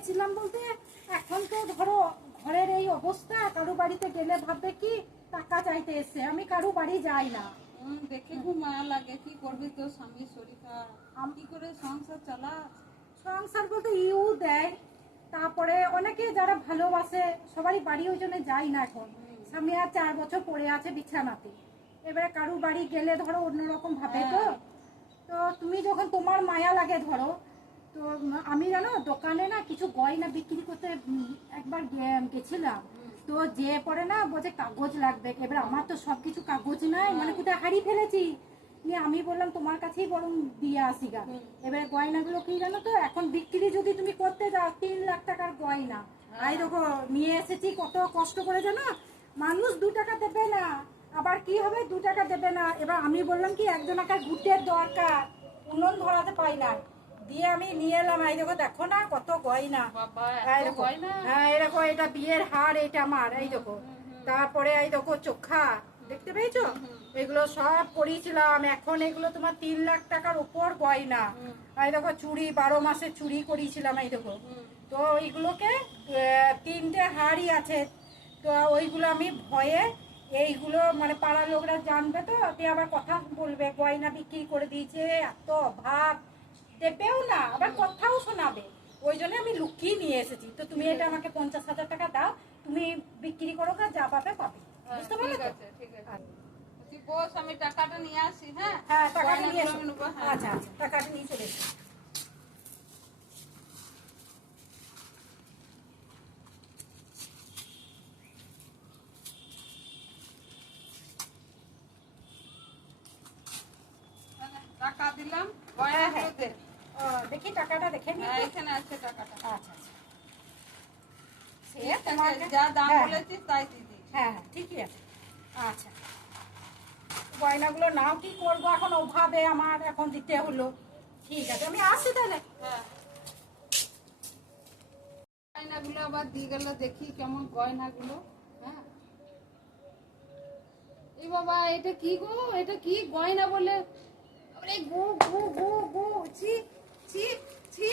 চাইছিলাম বলতে এখন তো ধরো ঘরের এই অবস্থা, কারো বাড়িতে গেলে ভাববে কি টাকা চাইতে এসছে, আমি কারো বাড়ি যাই না। দেখে খুব মায়া লাগে। কি করবি তোর স্বামীর শরীর খারাপ, কি করে সংসার চালা? সংসার বলতে ইউ দেয়, তারপরে অনেকে যারা ভালোবাসে সবারই বাড়ি ওই জন্য যাই না এখন। স্বামী আর 4 বছর পড়ে আছে বিছানাতে, এবারে কারো বাড়ি গেলে ধরো অন্যরকম ভাবে। তো তো তুমি যখন তোমার মায়া লাগে ধরো, তো আমি জানো দোকানে না কিছু গয়না বিক্রি করতে একবার গেছিলাম, তো যে পরে না বলছে কাগজ লাগবে, এবার আমার তো সবকিছু কাগজ নাই, মানে কোথায় হারিয়ে ফেলেছি। নিয়ে আমি বললাম তোমার কাছেই বরং দিয়ে আসি গা। এবারে গয়নাগুলো কি জানো তো, এখন বিক্রি যদি তুমি করতে যাও 3 লাখ টাকার গয়না। এই দেখো নিয়ে এসেছি, কত কষ্ট করে জানো, মানুষ 2 টাকা দেবে না, আবার কি হবে 2 টাকা দেবে না। এবার আমি বললাম কি একজনকার গুটের দরকার, উনুন ধরাতে পাই না, দিয়ে আমি নিয়ে এলাম। এই দেখো, দেখো না কত গয়না, হ্যাঁ এরকম, এটা বিয়ের হার, এটা আমার, এই দেখো। তারপরে এই দেখো চোখা, দেখতে পেয়েছো, এগুলো সব করিয়েছিলাম। এখন এগুলো তোমার 3 লাখ টাকার উপর গয়না। এই দেখো চুড়ি, 12 মাসের চুড়ি করিয়েছিলাম, এই দেখো। তো ওইগুলোকে 3টে হারই আছে, তো ওইগুলো আমি ভয়ে, এইগুলো মানে পাড়ার লোকরা জানবে তো, তে আবার কথা বলবে গয়না বিক্রি করে দিয়েছে, এত অভাব, দেবেও না আবার কথাও শোনাবে। ওই জন্য আমি লুকিয়ে নিয়ে এসেছি। তো তুমি এটা আমাকে 50,000 টাকা দাও, তুমি বিক্রি করো, যা পাবে পাবে, বুঝতে পারলে তো? ঠিক আছে, তুই বস, আমি টাকাটা নিয়ে আসি। হ্যাঁ হ্যাঁ, টাকাটা নিয়ে এসো। আচ্ছা আচ্ছা, টাকাটা নিয়ে চলে এসো। টাকা দিলাম, দেখি টাকাটা দেখে নি। এখানে আছে টাকাটা। আচ্ছা আচ্ছা, সে যা তোমাকে দাম বলেছিস তাই দিদি। হ্যাঁ ঠিকই আছে। আচ্ছা, গয়নাগুলো নাও, কি করবো এখন, অভাবে আমার এখন দিতে হলো। ঠিক আছে, আমি আসছি তাহলে। গয়নাগুলো আবার দিয়ে গেল, দেখি কেমন গয়নাগুলো। হ্যাঁ, এই বাবা, এটা কি গো, এটা কি গয়না বলে? গু গু গু গু, ছি ছি ছি।